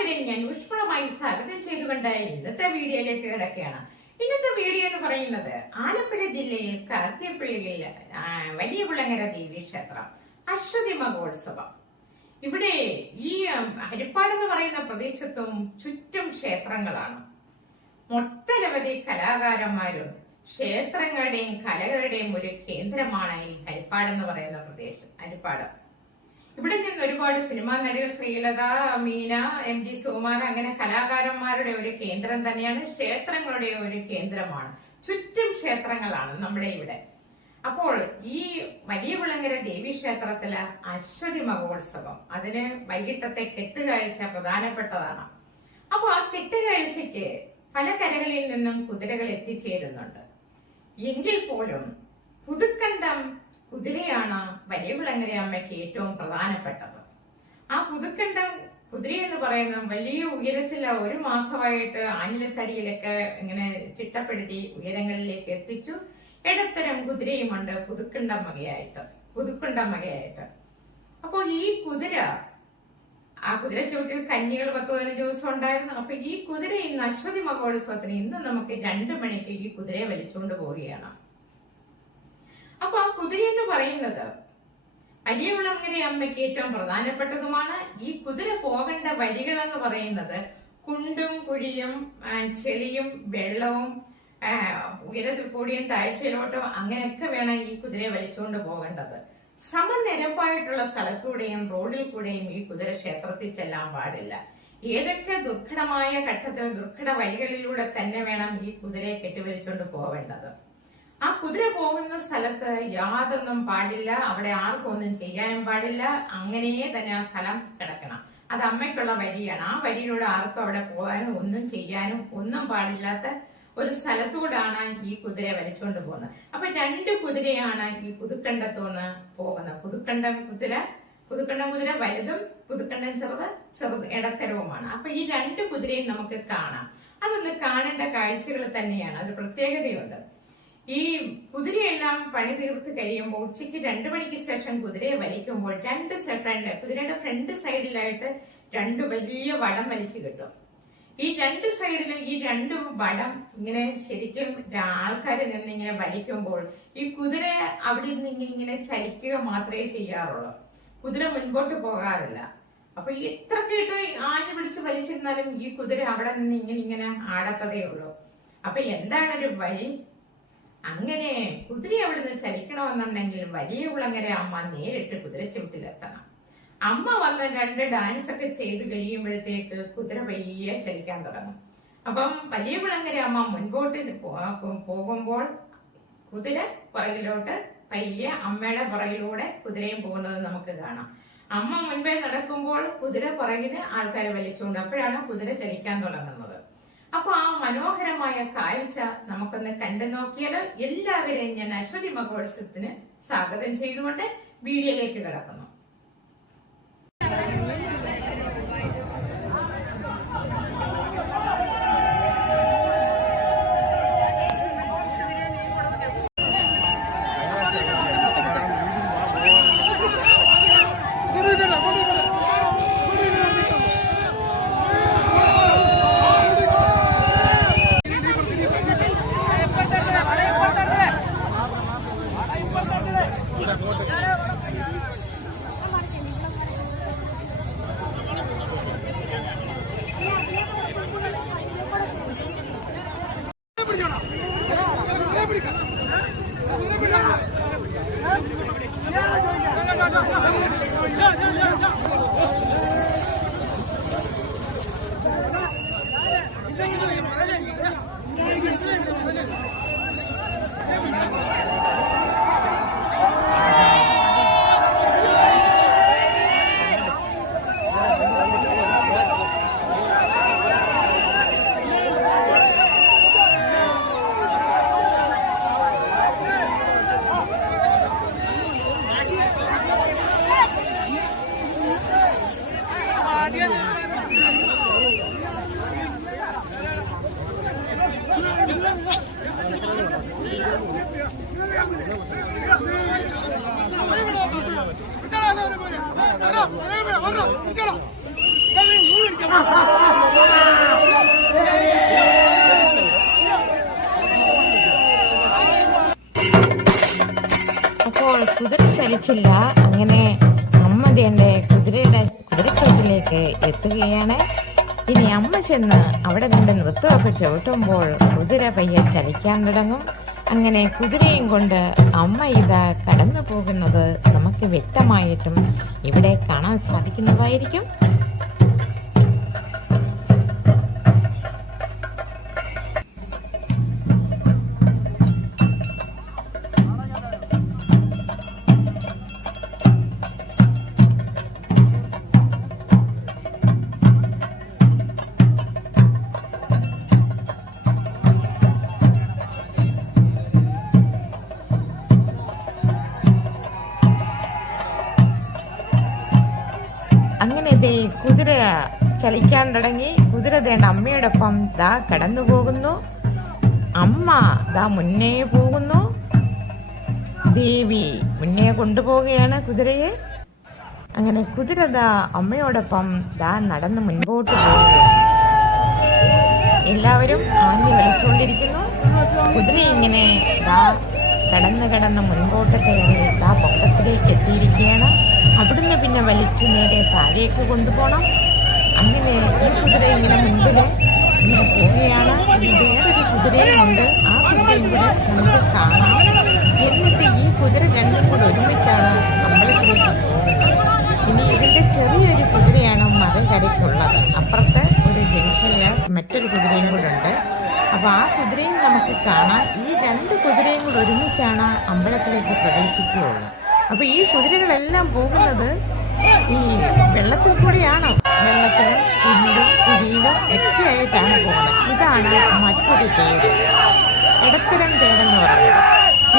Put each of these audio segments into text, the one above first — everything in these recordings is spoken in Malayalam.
എല്ലാവരെയും ഞാൻ ഊഷ്മളമായി സ്വാഗതം ചെയ്തുകൊണ്ട് ഇന്നത്തെ വീഡിയോയിലേക്ക് കിടക്കുകയാണ്. ഇന്നത്തെ വീഡിയോ എന്ന് പറയുന്നത് ആലപ്പുഴ ജില്ലയിൽ കാർത്തികപ്പള്ളിയിൽ വലിയ കുളങ്ങര ദേവി ക്ഷേത്രം അശ്വതി മഹോത്സവം. ഇവിടെ ഈ ഹരിപ്പാട് എന്ന് പറയുന്ന പ്രദേശത്തും ചുറ്റും ക്ഷേത്രങ്ങളാണ്. ഒട്ടനവധി കലാകാരന്മാരും ക്ഷേത്രങ്ങളുടെയും കലകളുടെയും ഒരു കേന്ദ്രമാണ് ഈ ഹരിപ്പാട് എന്ന് പറയുന്ന പ്രദേശം. ഹരിപ്പാട് ഇവിടെ നിന്ന് ഒരുപാട് സിനിമാ നടികൾ ശ്രീലത, മീന, MG സുകുമാർ അങ്ങനെ കലാകാരന്മാരുടെ ഒരു കേന്ദ്രം തന്നെയാണ്. ക്ഷേത്രങ്ങളുടെ ഒരു കേന്ദ്രമാണ്. ചുറ്റും ക്ഷേത്രങ്ങളാണ് നമ്മുടെ ഇവിടെ. അപ്പോൾ ഈ വലിയ കുളങ്ങര ദേവി ക്ഷേത്രത്തില് അശ്വതി മഹോത്സവം, അതിന് വൈകിട്ടത്തെ കെട്ടുകാഴ്ച പ്രധാനപ്പെട്ടതാണ്. അപ്പൊ ആ കെട്ടുകാഴ്ചക്ക് പല കരകളിൽ നിന്നും കുതിരകൾ എത്തിച്ചേരുന്നുണ്ട്. എങ്കിൽ പോലും പുതുക്കണ്ടം കുതിരയാണ് വലിയ കുളങ്ങര അമ്മയ്ക്ക് ഏറ്റവും പ്രധാനപ്പെട്ടത്. ആ പുതുക്കണ്ടം കുതിര എന്ന് പറയുന്നത് വലിയ ഉയരത്തില, ഒരു മാസമായിട്ട് ആഞ്ഞിലത്തടിയിലൊക്കെ ഇങ്ങനെ ചിട്ടപ്പെടുത്തി ഉയരങ്ങളിലേക്ക് എത്തിച്ചു. ഇടത്തരം കുതിരയുമുണ്ട് പുതുക്കണ്ടം മകയായിട്ട്. അപ്പൊ ഈ കുതിര, ആ കുതിര ചുവട്ടിൽ കഞ്ഞികൾ 10-15 ദിവസം ഉണ്ടായിരുന്നു. അപ്പൊ ഈ കുതിര ഇന്ന് അശ്വതി മഹോത്സവത്തിന് ഇന്ന് നമുക്ക് 2 മണിക്ക് ഈ കുതിരയെ വലിച്ചുകൊണ്ട് പോവുകയാണ്. അപ്പൊ ആ കുതിര എന്ന് പറയുന്നത് വലിയ കുളങ്ങര അമ്മയ്ക്ക് ഏറ്റവും പ്രധാനപ്പെട്ടതുമാണ്. ഈ കുതിര പോകേണ്ട വഴികൾ എന്ന് പറയുന്നത് കുണ്ടും കുഴിയും ചെളിയും വെള്ളവും ഉയരത്തിൽ കൂടിയും താഴ്ചയിലോട്ടും അങ്ങനെയൊക്കെ വേണം ഈ കുതിരയെ വലിച്ചുകൊണ്ട് പോകേണ്ടത്. സമനിരപ്പായിട്ടുള്ള സ്ഥലത്തൂടെയും റോഡിൽ കൂടെയും ഈ കുതിര ക്ഷേത്രത്തിൽ ചെല്ലാൻ പാടില്ല. ഏതൊക്കെ ദുർഘടമായ ഘട്ടത്തിൽ ദുർഘട വഴികളിലൂടെ തന്നെ വേണം ഈ കുതിരയെ കെട്ടിവലിച്ചുകൊണ്ട് പോവേണ്ടത്. ആ കുതിര പോകുന്ന സ്ഥലത്ത് യാതൊന്നും പാടില്ല, അവിടെ ആർക്കും ഒന്നും ചെയ്യാനും പാടില്ല. അങ്ങനെ തന്നെ ആ സ്ഥലം കിടക്കണം. അത് അമ്മയ്ക്കുള്ള വഴിയാണ്. ആ വഴിയിലൂടെ ആർക്കും അവിടെ പോകാനും ഒന്നും ചെയ്യാനും ഒന്നും പാടില്ലാത്ത ഒരു സ്ഥലത്തൂടാണ് ഈ കുതിരയെ വലിച്ചുകൊണ്ട് പോകുന്നത്. അപ്പൊ 2 കുതിരയാണ് ഈ പുതുക്കണ്ടത്തുനിന്ന് പോകുന്നത്. പുതുക്കണ്ടം കുതിര വലുതും പുതുക്കണ്ടം ചെറുത് ഇടത്തരവുമാണ്. അപ്പൊ ഈ 2 കുതിരയും നമുക്ക് കാണാം. അതൊന്ന് കാണേണ്ട കാഴ്ചകൾ തന്നെയാണ്. അത് പ്രത്യേകതയുണ്ട്. ഈ കുതിരയെല്ലാം പണി തീർത്ത് കഴിയുമ്പോൾ ഉച്ചയ്ക്ക് 2 മണിക്ക് ശേഷം കുതിരയെ വലിക്കുമ്പോൾ കുതിരയുടെ ഫ്രണ്ട് സൈഡിലായിട്ട് 2 വലിയ വടം വലിച്ചു കിട്ടും. ഈ 2 സൈഡിലും ഈ 2 വടം ഇങ്ങനെ ശരിക്കും ആൾക്കാരെ നിന്ന് ഇങ്ങനെ വലിക്കുമ്പോൾ ഈ കുതിര അവിടെ നിന്ന് ഇങ്ങനെ ചലിക്കുക മാത്രമേ ചെയ്യാറുള്ളൂ. കുതിര മുൻപോട്ട് പോകാറില്ല. അപ്പൊ എത്രക്കിട്ട് ആഞ്ഞു പിടിച്ച് വലിച്ചിരുന്നാലും ഈ കുതിര അവിടെ നിന്ന് ഇങ്ങനെ ആടത്തതേ ഉള്ളൂ. അപ്പൊ എന്താണ് ഒരു വഴി? അങ്ങനെ കുതിര അവിടുന്ന് ചലിക്കണമെന്നുണ്ടെങ്കിൽ വലിയ കുളങ്ങര അമ്മ നേരിട്ട് കുതിരച്ചുവട്ടിലെത്തണം. അമ്മ വന്ന് 2 ഡാൻസ് ഒക്കെ ചെയ്ത് കഴിയുമ്പോഴത്തേക്ക് കുതിര പയ്യെ ചലിക്കാൻ തുടങ്ങും. അപ്പം വലിയ കുളങ്ങര അമ്മ മുൻപോട്ട് പോകുമ്പോൾ കുതിര പുറകിലോട്ട് പയ്യെ അമ്മയുടെ പുറകിലൂടെ കുതിരയും പോകുന്നത് നമുക്ക് കാണാം. അമ്മ മുൻപേ നടക്കുമ്പോൾ കുതിര പുറകിന് ആൾക്കാരെ വലിച്ചുകൊണ്ട്, അപ്പോഴാണ് കുതിര ചലിക്കാൻ തുടങ്ങുന്നത്. അപ്പൊ ആ മനോഹരമായ കാഴ്ച നമുക്കൊന്ന് കണ്ടു നോക്കിയാൽ എല്ലാവരെയും ഞാൻ അശ്വതി മഹോത്സവത്തിന് സ്വാഗതം ചെയ്തുകൊണ്ട് വീഡിയോയിലേക്ക് കിടക്കുന്നു. അപ്പോൾ കുതിര ചലിച്ചില്ല. അങ്ങനെ അമ്മ ദേണ്ട കുതിരച്ചോട്ടിലേക്ക് എത്തുകയാണ്. ഇനി അമ്മ ചെന്ന് അവിടെ രണ്ട് നൃത്തമൊക്കെ ചവിട്ടുമ്പോൾ കുതിര പയ്യെ ചലിക്കാൻ തുടങ്ങും. അങ്ങനെ കുതിരയും കൊണ്ട് അമ്മ ഇതാ കടന്നു പോകുന്നത് നമുക്ക് വ്യക്തമായിട്ടും ഇവിടെ കാണാൻ സാധിക്കുന്നതായിരിക്കും. അങ്ങനെ ദേ കുതിര ചലിക്കാൻ തുടങ്ങി. കുതിര ദേണ്ട അമ്മയോടൊപ്പം ദാ കടന്നു പോകുന്നു. അമ്മ ദാ മുന്നേ പോകുന്നു. ദേവി മുന്നേ കൊണ്ടുപോവുകയാണ് കുതിരയെ. അങ്ങനെ കുതിര ദാ അമ്മയോടൊപ്പം ദാ നടന്ന് മുൻപോട്ട് പോവുകയാണ്. എല്ലാവരും ആഞ്ഞു വിളിച്ചുകൊണ്ടിരിക്കുന്നു. കുതിര ഇങ്ങനെ ദാ കടന്ന് മുൻപോട്ട് കയറി ദാ പൊക്കത്തിലേക്ക് എത്തിയിരിക്കുകയാണ്. അവിടുന്ന് പിന്നെ വലിച്ചു നേരെ താഴേക്ക് കൊണ്ടുപോകണം. അങ്ങനെ ഈ കുതിര ഇങ്ങനെ മുൻപിൽ ഇങ്ങനെ പോവുകയാണ്. വേറൊരു കുതിരയും ഉണ്ട്. ആ കുതിരയും കൂടെ നമുക്ക് കാണാം. എന്നിട്ട് ഈ കുതിര രണ്ടും കൂടെ ഒരുമിച്ചാണ് അമ്പലത്തിലേക്ക് പോകുന്നത്. ഇനി ഇതിൻ്റെ ചെറിയൊരു കുതിരയാണ് മറുകരയ്ക്കുള്ളത്. അപ്പുറത്തെ ഒരു ജംഗ്ഷനിൽ മറ്റൊരു കുതിരയും കൂടെ ഉണ്ട്. അപ്പോൾ ആ കുതിരയും നമുക്ക് കാണാം. ഈ രണ്ട് കുതിരയും കൂടെ ഒരുമിച്ചാണ് അമ്പലത്തിലേക്ക് പ്രവേശിക്കുകയുള്ളൂ. അപ്പോൾ ഈ കുതിരകളെല്ലാം പോകുന്നത് ഈ വെള്ളത്തിൽ കൂടിയാണ്. വെള്ളത്തിലും കുണ്ടും കുഴിയിലും ഒക്കെ ആയിട്ടാണ് പോകുന്നത്. ഇതാണ് മറ്റൊരു തേര്, ഇടത്തരം തേരെന്ന് പറയുന്നത്.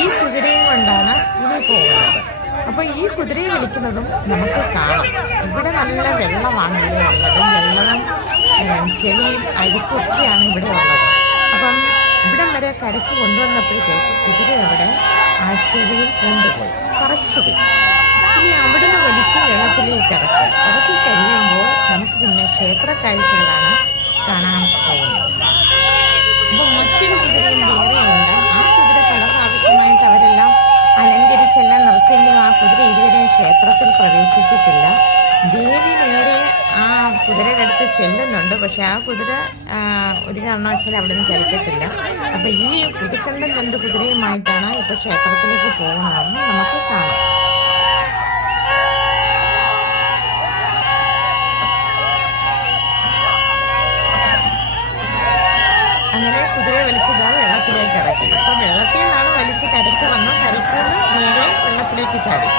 ഈ കുതിരയും കൊണ്ടാണ് ഇനി പോകുന്നത്. അപ്പോൾ ഈ കുതിരയെ വിളിക്കുന്നതും നമുക്ക് കാണാം. ഇവിടെ നല്ല വെള്ളമാണ് ഇവിടെ ഉള്ളത്. വെള്ളവും ചെളിയും അഴുക്കൊക്കെയാണ് ഇവിടെ ഉള്ളത്. അപ്പം ഇവിടം വരെ കരയ്ക്ക് കൊണ്ടുവന്നപ്പോഴത്തേക്ക് കുതിര അവിടെ ആ ചെളിയിൽ കൊണ്ടുപോയി പറച്ചുപോയി. ഇനി അവിടുന്ന് വലിച്ച് വെള്ളത്തിലേക്ക് ഇറക്കി കഴിയുമ്പോൾ നമുക്ക് പിന്നെ ക്ഷേത്ര കാഴ്ചകളാണ് കാണാൻ പോകുന്നത്. അപ്പോൾ മറ്റൊരു കുതിരയും വേറെയുണ്ട്. ആ കുതിര പല പ്രാവശ്യമായിട്ട് അവരെല്ലാം അലങ്കരിച്ചെല്ലാം നിർത്തിയെങ്കിലും ആ കുതിര ഇതുവരെയും ക്ഷേത്രത്തിൽ പ്രവേശിച്ചിട്ടില്ല. ദേവി നേരെ ആ കുതിരയുടെ അടുത്ത് ചെല്ലുന്നുണ്ട്. പക്ഷെ ആ കുതിര ഒരു കാരണവശാലും അവിടെ നിന്ന് ചലിച്ചിട്ടില്ല. അപ്പം ഈ പുതുക്കണ്ടൻ രണ്ട് കുതിരയുമായിട്ടാണ് ഇപ്പോൾ ക്ഷേത്രത്തിലേക്ക് പോകുന്നതെന്ന് നമുക്ക് കാണാം. അങ്ങനെ കുതിരയെ വലിച്ചതാ വെള്ളത്തിലേക്ക് ഇറക്കി. അപ്പം വെള്ളത്തിൽ നിന്നാണ് വലിച്ച് കരയ്ക്ക് വന്നു. കരയ്ക്ക് നേരെ വെള്ളത്തിലേക്ക് ചാടി.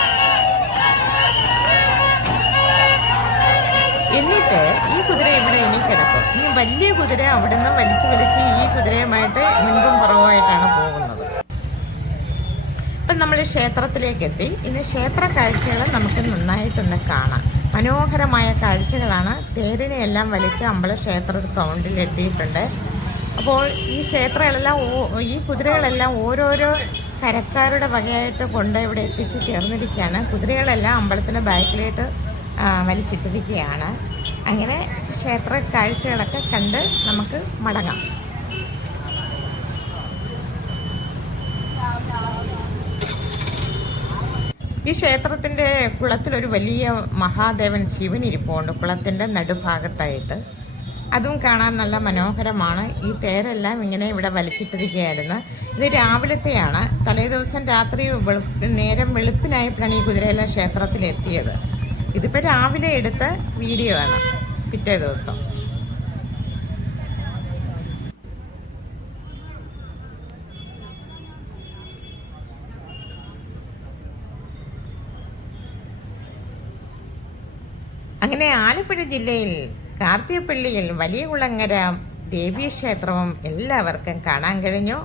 എന്നിട്ട് ഈ കുതിര ഇവിടെ ഇനി കിടക്കും. ഇനി വലിയ കുതിര അവിടുന്ന് വലിച്ച് ഈ കുതിരയുമായിട്ട് മുൻപും പുറവുമായിട്ടാണ് പോകുന്നത്. അപ്പം നമ്മൾ ക്ഷേത്രത്തിലേക്ക് എത്തി. ഇനി ക്ഷേത്ര കാഴ്ചകൾ നമുക്ക് നന്നായിട്ടൊന്ന് കാണാം. മനോഹരമായ കാഴ്ചകളാണ്. തേരിനെ എല്ലാം വലിച്ച് അമ്പല ക്ഷേത്ര ഗ്രൗണ്ടിൽ എത്തിയിട്ടുണ്ട്. അപ്പോൾ ഈ ക്ഷേത്രങ്ങളെല്ലാം ഈ കുതിരകളെല്ലാം ഓരോരോ കരക്കാരുടെ വകയായിട്ട് കൊണ്ട് ഇവിടെ എത്തിച്ച് ചേർന്നിരിക്കുകയാണ്. കുതിരകളെല്ലാം അമ്പലത്തിൻ്റെ ബാക്കിലേക്ക് വലിച്ചിട്ടിരിക്കുകയാണ്. അങ്ങനെ ക്ഷേത്ര കാഴ്ചകളൊക്കെ കണ്ട് നമുക്ക് മടങ്ങാം. ഈ ക്ഷേത്രത്തിൻ്റെ കുളത്തിലൊരു വലിയ മഹാദേവൻ ശിവൻ ഇരിപ്പുണ്ട് കുളത്തിൻ്റെ നടുഭാഗത്തായിട്ട്. അതും കാണാൻ നല്ല മനോഹരമാണ്. ഈ തേരെല്ലാം ഇങ്ങനെ ഇവിടെ വലിച്ചിട്ടിരിക്കുകയായിരുന്നു. ഇത് രാവിലത്തെയാണ്. തലേദിവസം രാത്രി നേരം വെളുപ്പിനായപ്പോഴാണ് ഈ കുതിരയെല്ലാം ക്ഷേത്രത്തിലെത്തിയത്. ഇതിപ്പോൾ രാവിലെ എടുത്ത വീഡിയോ ആണ്. പിറ്റേ ദിവസം അങ്ങനെ ആലപ്പുഴ ജില്ലയിൽ കാർത്തികപ്പള്ളിയിൽ വലിയ കുളങ്ങര ദേവീക്ഷേത്രവും എല്ലാവർക്കും കാണാൻ കഴിഞ്ഞു.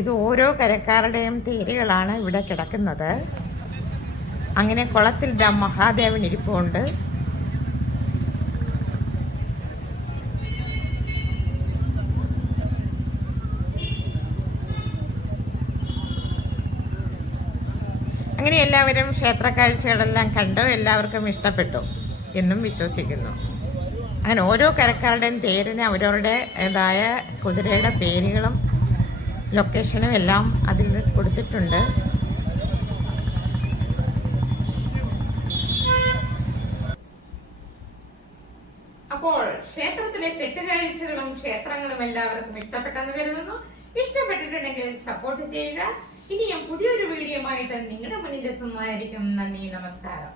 ഇത് ഓരോ കരക്കാരുടെയും തേരുകളാണ് ഇവിടെ കിടക്കുന്നത്. അങ്ങനെ കുളത്തിൽ മഹാദേവൻ ഇരിപ്പുണ്ട്. അങ്ങനെ എല്ലാവരും ക്ഷേത്ര കാഴ്ചകളെല്ലാം കണ്ടു, എല്ലാവർക്കും ഇഷ്ടപ്പെട്ടു എന്നും വിശ്വസിക്കുന്നു. അങ്ങനെ ഓരോ കരക്കാരുടെയും തേരിന് അവരവരുടേതായ കുതിരയുടെ പേരുകളും ലൊക്കേഷനും എല്ലാം അതിൽ കൊടുത്തിട്ടുണ്ട്. അപ്പോൾ ക്ഷേത്രത്തിലെ കെട്ടുകാഴ്ചകളും ക്ഷേത്രങ്ങളും എല്ലാവർക്കും ഇഷ്ടപ്പെട്ടെന്ന് കരുതുന്നു. ഇഷ്ടപ്പെട്ടിട്ടുണ്ടെങ്കിൽ സപ്പോർട്ട് ചെയ്യുക. ഇനിയും പുതിയൊരു വീഡിയോ ആയിട്ട് നിങ്ങളുടെ മുന്നിൽ എത്തുന്നതായിരിക്കും. നന്ദി, നമസ്കാരം.